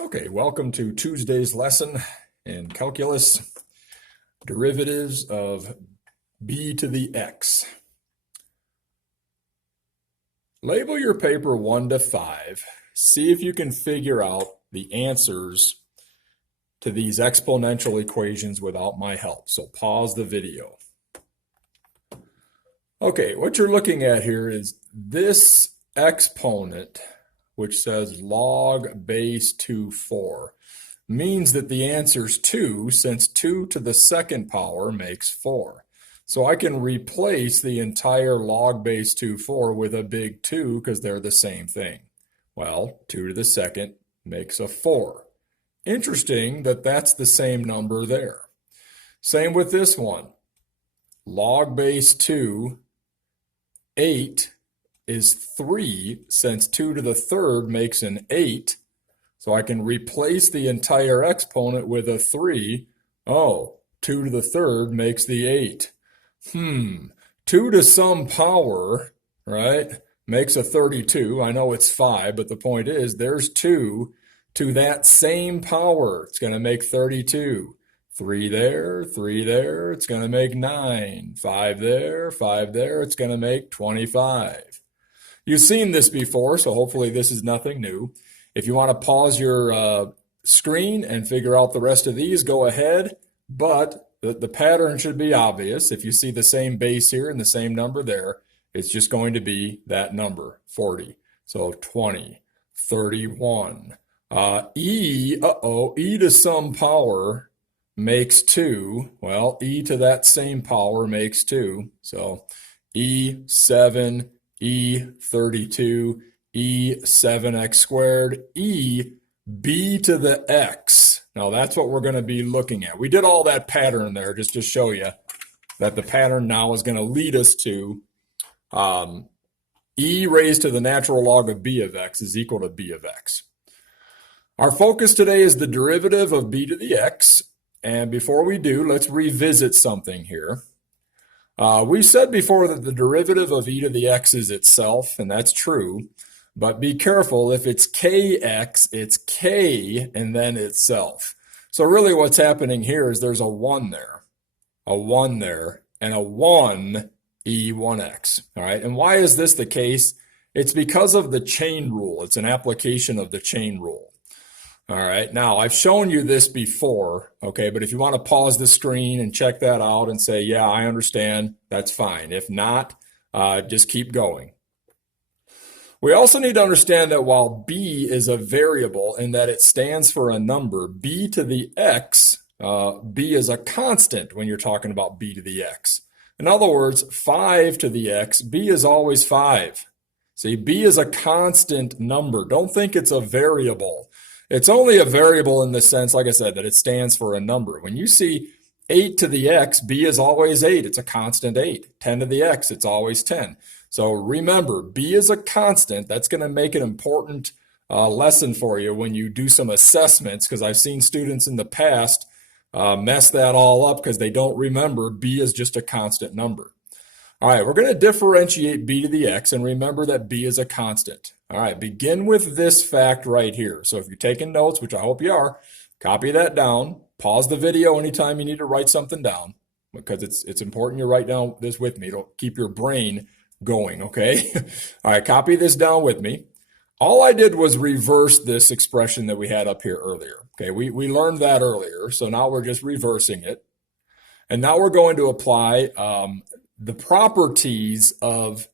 Okay, welcome to Tuesday's lesson in calculus, derivatives of b to the x. Label your paper 1 to 5. See if you can figure out the answers to these exponential equations without my help. So pause the video. Okay, what you're looking at here is this exponent, which says log base 2, 4, means that the answer is 2, since 2 to the second power makes 4. So I can replace the entire log base 2, 4 with a big 2 because they're the same thing. Well, 2 to the second makes a 4. Interesting that that's the same number there. Same with this one. Log base 2, 8 is 3, since 2 to the third makes an 8. So I can replace the entire exponent with a 3. Oh, 2 to the third makes the 8. 2 to some power, right, makes a 32. I know it's 5, but the point is there's 2 to that same power. It's going to make 32. 3 there, 3 there, it's going to make 9. 5 there, 5 there, it's going to make 25. You've seen this before, so hopefully this is nothing new. If you want to pause your screen and figure out the rest of these, go ahead, but the pattern should be obvious. If you see the same base here and the same number there, it's just going to be that number, 40. So 20, 31. E to some power makes 2. Well, e to that same power makes 2. So E7, E32, E7x squared, E b to the x. Now that's what we're going to be looking at. We did all that pattern there just to show you that the pattern now is going to lead us to e raised to the natural log of b of x is equal to b of x. Our focus today is the derivative of b to the x. And before we do, let's revisit something here. We said before that the derivative of e to the x is itself, and that's true. But be careful, if it's kx, it's k and then itself. So really what's happening here is there's a 1 there, and a 1 e1x. All right, and why is this the case? It's because of the chain rule. It's an application of the chain rule. All right, now I've shown you this before, okay, but if you want to pause the screen and check that out and say, yeah, I understand, that's fine. If not, just keep going. We also need to understand that while b is a variable in that it stands for a number, b to the x, b is a constant when you're talking about b to the x. In other words, 5 to the x, b is always 5. See, b is a constant number. Don't think it's a variable. It's only a variable in the sense, like I said, that it stands for a number. When you see 8 to the x, b is always 8. It's a constant 8. 10 to the x, it's always 10. So remember, b is a constant. That's going to make an important lesson for you when you do some assessments, because I've seen students in the past mess that all up because they don't remember b is just a constant number. All right, we're going to differentiate b to the x, and remember that b is a constant. All right, begin with this fact right here. So if you're taking notes, which I hope you are, copy that down. Pause the video anytime you need to write something down, because it's important you write down this with me. It'll keep your brain going, okay? All right, copy this down with me. All I did was reverse this expression that we had up here earlier. Okay, we learned that earlier, so now we're just reversing it. And now we're going to apply the properties of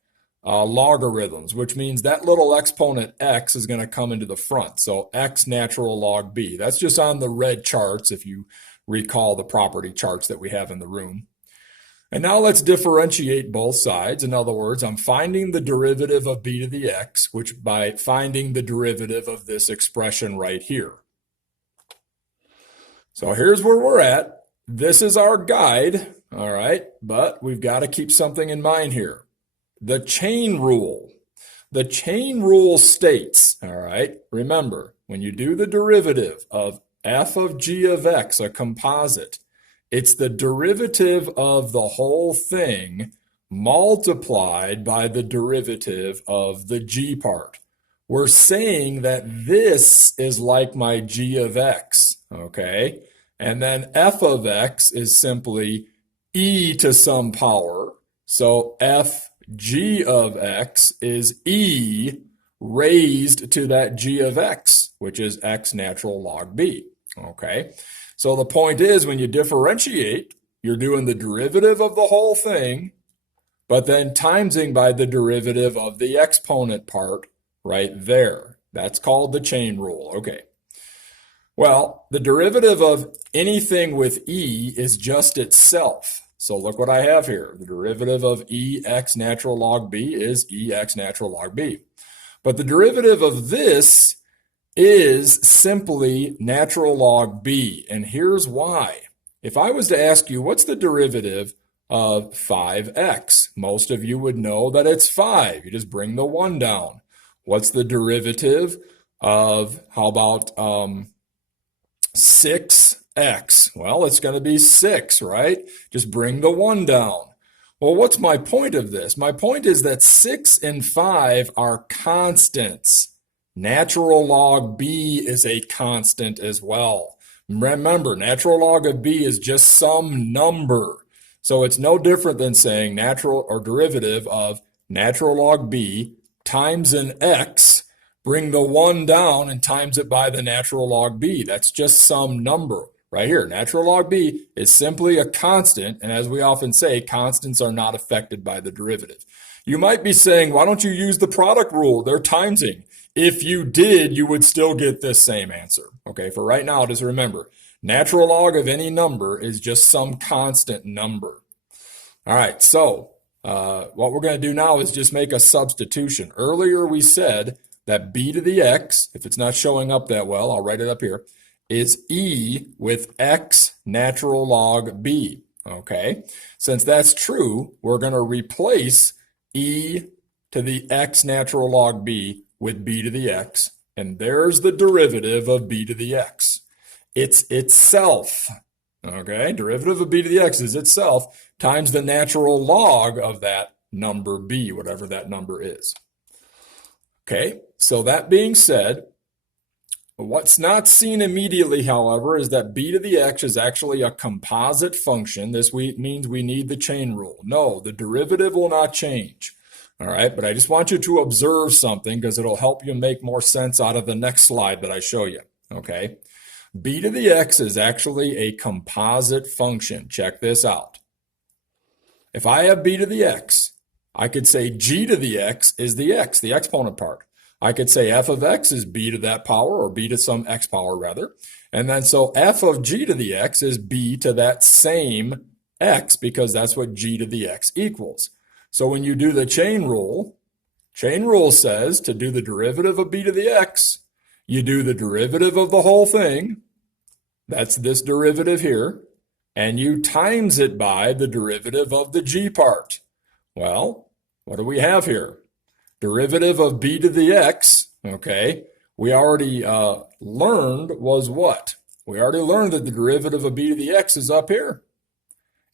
logarithms, which means that little exponent x is going to come into the front. So x natural log b. That's just on the red charts, if you recall the property charts that we have in the room. And now let's differentiate both sides. In other words, I'm finding the derivative of b to the x, which by finding the derivative of this expression right here. So here's where we're at. This is our guide, all right, but we've got to keep something in mind here. The chain rule. The chain rule states, all right, remember, when you do the derivative of f of g of x, a composite, it's the derivative of the whole thing multiplied by the derivative of the g part. we're saying that this is like my g of x, okay? And then f of x is simply e to some power. So f g of x is e raised to that g of x, which is x natural log b, okay? So the point is, when you differentiate, you're doing the derivative of the whole thing, but then timesing by the derivative of the exponent part right there. That's called the chain rule. Okay. Well, the derivative of anything with e is just itself. So look what I have here. The derivative of ex natural log b is ex natural log b. But the derivative of this is simply natural log b. And here's why. If I was to ask you, what's the derivative of 5x? Most of you would know that it's 5. You just bring the 1 down. What's the derivative of, how about 6x? Well, it's going to be 6, right? Just bring the 1 down. Well, what's my point of this? My point is that 6 and 5 are constants. Natural log b is a constant as well. Remember, natural log of b is just some number. So it's no different than saying natural or derivative of natural log b times an x, bring the 1 down and times it by the natural log b. That's just some number right here. Natural log b is simply a constant, and as we often say, constants are not affected by the derivative. You might be saying, why don't you use the product rule? They're timesing. If you did, you would still get this same answer. Okay, for right now, just remember, natural log of any number is just some constant number. All right, so what we're going to do now is just make a substitution. Earlier we said that b to the x, if it's not showing up that well, I'll write it up here, is e with x natural log b. Okay, since that's true, we're going to replace e to the x natural log b with b to the x, and there's the derivative of b to the x. It's itself, okay? Derivative of b to the x is itself times the natural log of that number b, whatever that number is. Okay, so that being said, what's not seen immediately, however, is that b to the x is actually a composite function. This means we need the chain rule. No, the derivative will not change. All right, but I just want you to observe something because it'll help you make more sense out of the next slide that I show you, okay? B to the x is actually a composite function. Check this out. If I have b to the x, I could say g to the x is the x, the exponent part. I could say f of x is b to that power, or b to some x power rather. And then so f of g to the x is b to that same x, because that's what g to the x equals. So when you do the chain rule says to do the derivative of b to the x, you do the derivative of the whole thing, that's this derivative here, and you times it by the derivative of the g part. Well, what do we have here? Derivative of b to the x, okay, we already learned was what? We already learned that the derivative of b to the x is up here.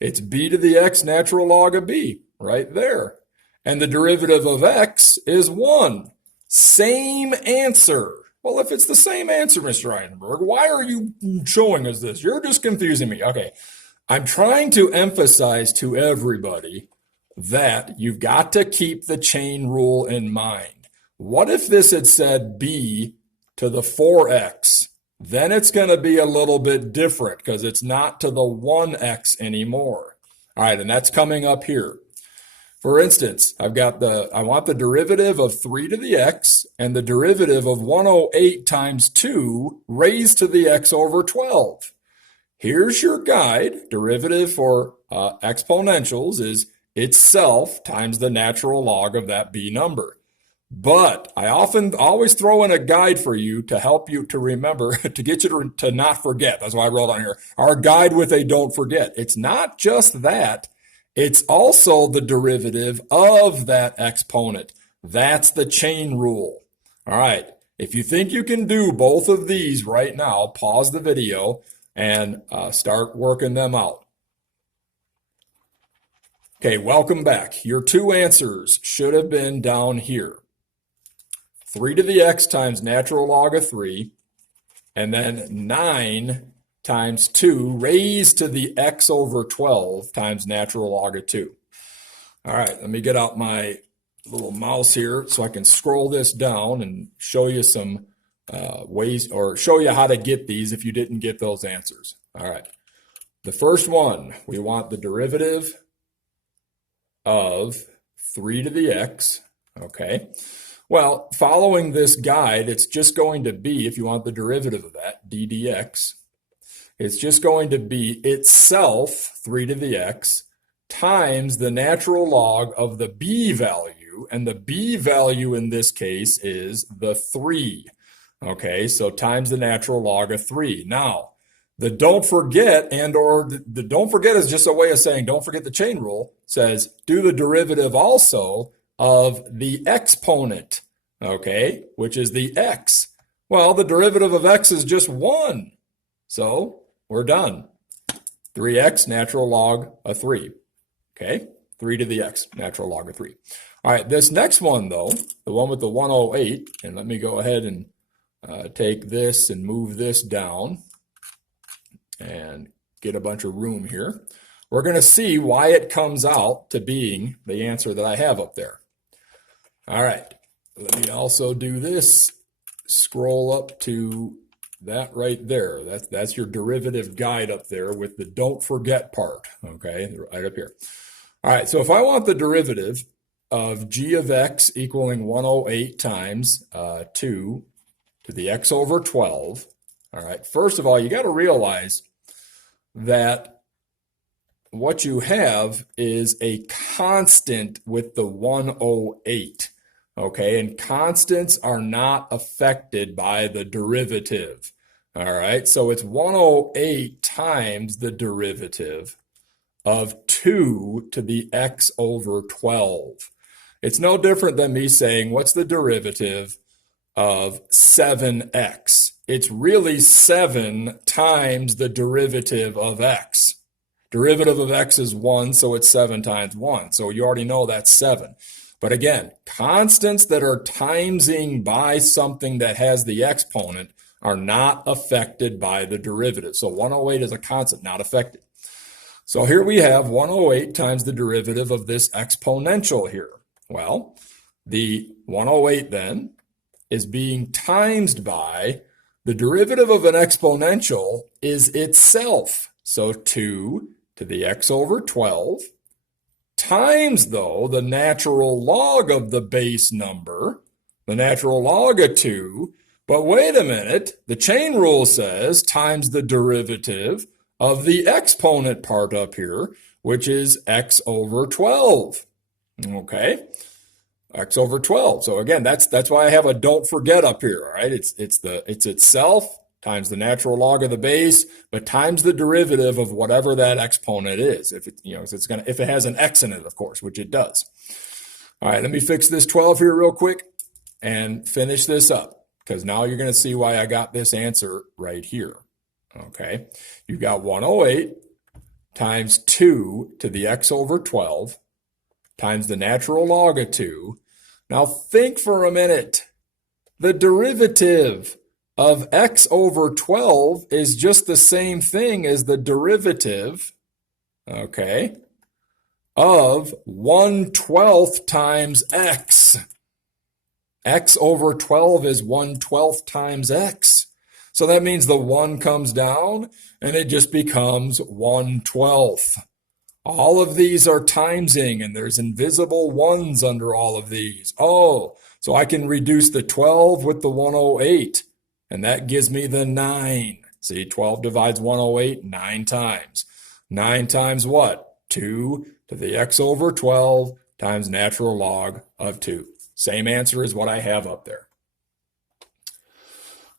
It's b to the x natural log of b, right there. And the derivative of x is 1. Same answer. Well, if it's the same answer, Mr. Eisenberg, why are you showing us this? You're just confusing me. Okay, I'm trying to emphasize to everybody that you've got to keep the chain rule in mind. What if this had said b to the 4x? Then it's going to be a little bit different because it's not to the 1x anymore. All right, and that's coming up here. For instance, I want the derivative of 3 to the x and the derivative of 108 times 2 raised to the x over 12. Here's your guide. Derivative for exponentials is itself times the natural log of that b number. But I always throw in a guide for you to help you to remember, to get you to not forget. That's why I wrote on here, our guide with a don't forget. It's not just that. It's also the derivative of that exponent. That's the chain rule. All right. If you think you can do both of these right now, pause the video and start working them out. Okay, welcome back. Your two answers should have been down here. 3 to the x times natural log of 3, and then 9 times 2 raised to the x over 12 times natural log of 2. All right, let me get out my little mouse here so I can scroll this down and show you some ways, or show you how to get these if you didn't get those answers. All right, the first one, we want the derivative of 3 to the x, okay? Well, following this guide, it's just going to be, if you want the derivative of that, d dx, it's just going to be itself, 3 to the x, times the natural log of the b value, and the b value in this case is the 3. Okay, so times the natural log of 3. Now, the don't forget the don't forget is just a way of saying don't forget the chain rule, says do the derivative also of the exponent, okay, which is the x. Well, the derivative of x is just 1. So we're done. 3x natural log of 3. Okay, 3 to the x natural log of 3. All right, this next one, though, the one with the 108, and let me go ahead and take this and move this down and get a bunch of room here. We're going to see why it comes out to being the answer that I have up there. All right, let me also do this. Scroll up to that right there. That's your derivative guide up there with the don't forget part, okay, right up here. All right, so if I want the derivative of g of x equaling 108 times 2 to the x over 12, all right, first of all, you got to realize that what you have is a constant with the 108, okay, and constants are not affected by the derivative, all right, so it's 108 times the derivative of 2 to the x over 12. It's no different than me saying, what's the derivative of 7x? It's really 7 times the derivative of x. Derivative of x is 1, so it's 7 times 1. So you already know that's 7. But again, constants that are timesing by something that has the exponent are not affected by the derivative. So 108 is a constant, not affected. So here we have 108 times the derivative of this exponential here. Well, the 108 then is being timesed by the derivative of an exponential is itself. So 2 to the x over 12 times, though, the natural log of the base number, the natural log of 2. But wait a minute, the chain rule says times the derivative of the exponent part up here, which is x over 12. Okay, x over 12. So again, that's why I have a don't forget up here. All right, it's itself times the natural log of the base, but times the derivative of whatever that exponent is. If it if it has an x in it, of course, which it does. All right, let me fix this 12 here real quick and finish this up, because now you're going to see why I got this answer right here. Okay, you've got 108 times 2 to the x over 12 times the natural log of 2. Now think for a minute. The derivative of x over 12 is just the same thing as the derivative, okay, of 1/12 times x. X over 12 is 1/12 times x. So that means the 1 comes down and it just becomes 1/12. All of these are timesing, and there's invisible 1s under all of these. Oh, so I can reduce the 12 with the 108, and that gives me the 9. See, 12 divides 108 9 times. 9 times what? 2 to the x over 12 times natural log of 2. Same answer as what I have up there.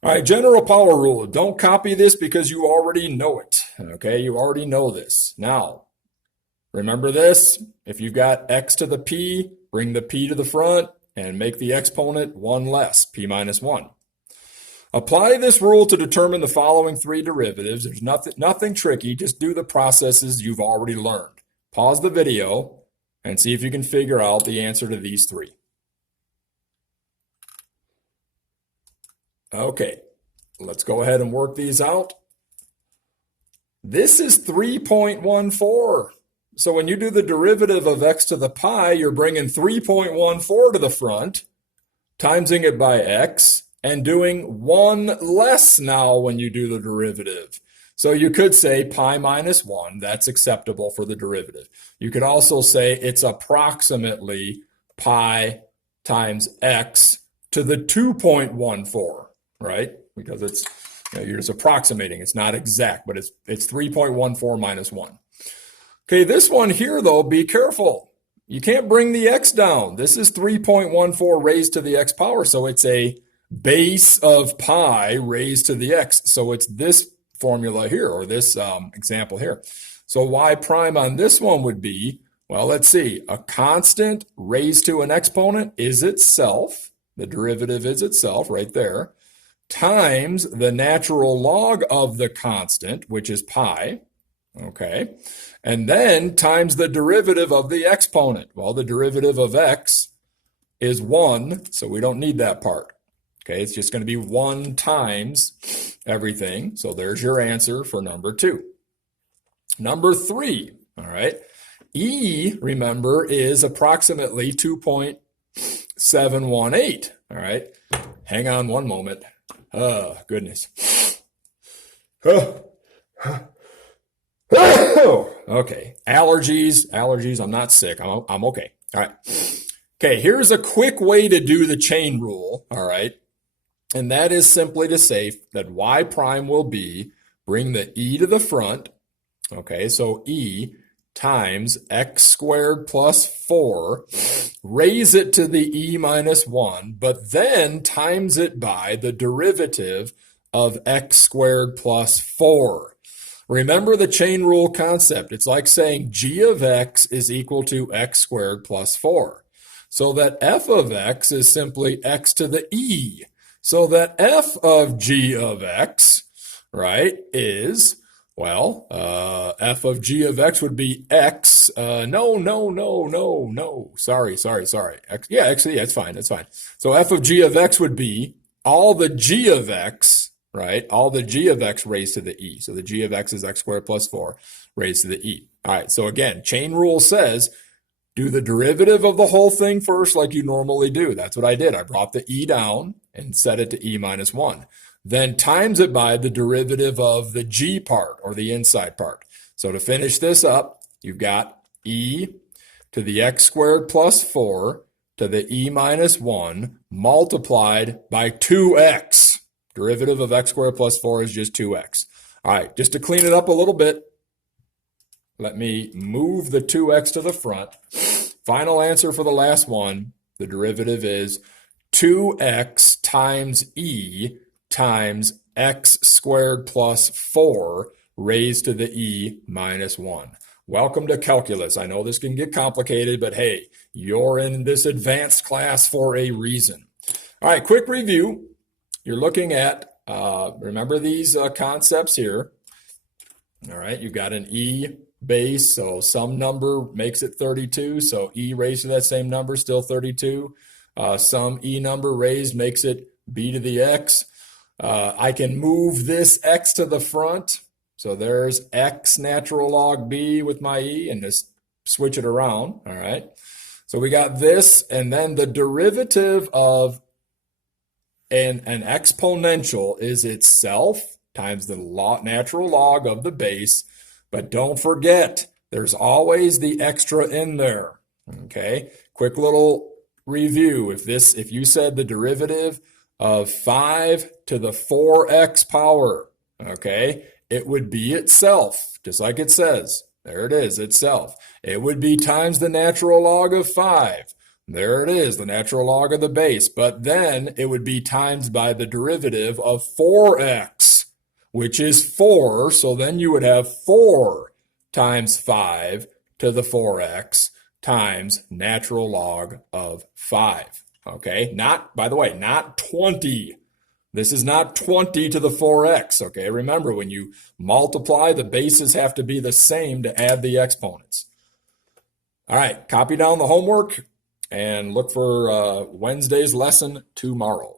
All right, general power rule. Don't copy this because you already know it. Okay, you already know this. Now, remember this. If you've got x to the p, bring the p to the front and make the exponent 1 less, p minus 1. Apply this rule to determine the following 3 derivatives. There's nothing tricky. Just do the processes you've already learned. Pause the video and see if you can figure out the answer to these 3. Okay, let's go ahead and work these out. This is 3.14. So when you do the derivative of x to the pi, you're bringing 3.14 to the front, timesing it by x, and doing 1 less now when you do the derivative. So you could say pi minus 1, that's acceptable for the derivative. You could also say it's approximately pi times x to the 2.14, right? Because it's, you're just approximating. It's not exact, but it's 3.14 minus 1. Okay, this one here, though, be careful. You can't bring the x down. This is 3.14 raised to the x power, so it's a base of pi raised to the x. So it's this formula here, or this example here. So y prime on this one would be, well, let's see, a constant raised to an exponent is itself, the derivative is itself right there, times the natural log of the constant, which is pi, okay, and then times the derivative of the exponent. Well, the derivative of x is 1, so we don't need that part. Okay, it's just going to be 1 times everything. So there's your answer for number 2. Number 3, all right, E, remember, is approximately 2.718, all right. Hang on one moment. Oh, goodness. Okay, allergies, I'm not sick, I'm okay. All right. Okay, here's a quick way to do the chain rule, all right? And that is simply to say that y prime will be, bring the e to the front, okay? So e times x squared plus 4, raise it to the e minus 1, but then times it by the derivative of x squared plus 4. Remember the chain rule concept. It's like saying g of x is equal to x squared plus 4. So that f of x is simply x to the e. So that f of g of x, right, is, well, f of g of x would be x. No. Sorry. X, yeah, actually, yeah, it's fine. So f of g of x would be all the g of x, right? All the g of x raised to the e. So the g of x is x squared plus 4 raised to the e. All right, so again, chain rule says do the derivative of the whole thing first like you normally do. That's what I did. I brought the e down and set it to e minus 1. Then times it by the derivative of the g part, or the inside part. So to finish this up, you've got e to the x squared plus 4 to the e minus 1 multiplied by 2x. Derivative of x squared plus 4 is just 2x. All right, just to clean it up a little bit, let me move the 2x to the front. Final answer for the last one, the derivative is 2x times e times x squared plus 4 raised to the e minus 1. Welcome to calculus. I know this can get complicated, but hey, you're in this advanced class for a reason. All right, quick review. You're looking at, remember these concepts here. All right, you've got an e base, so some number makes it 32, so e raised to that same number, still 32. Some e number raised makes it b to the x. I can move this x to the front, so there's x natural log b with my e, and just switch it around, all right? So we got this, and then the derivative of an exponential is itself times the natural log of the base. But don't forget, there's always the extra in there, okay? Quick little review. If you said the derivative of 5 to the 4x power, okay, it would be itself, just like it says. There it is, itself. It would be times the natural log of 5. There it is, the natural log of the base. But then it would be times by the derivative of 4x, which is 4. So then you would have 4 times 5 to the 4x times natural log of 5. Okay, by the way, not 20. This is not 20 to the 4x. Okay, remember when you multiply, the bases have to be the same to add the exponents. All right, copy down the homework and look for Wednesday's lesson tomorrow.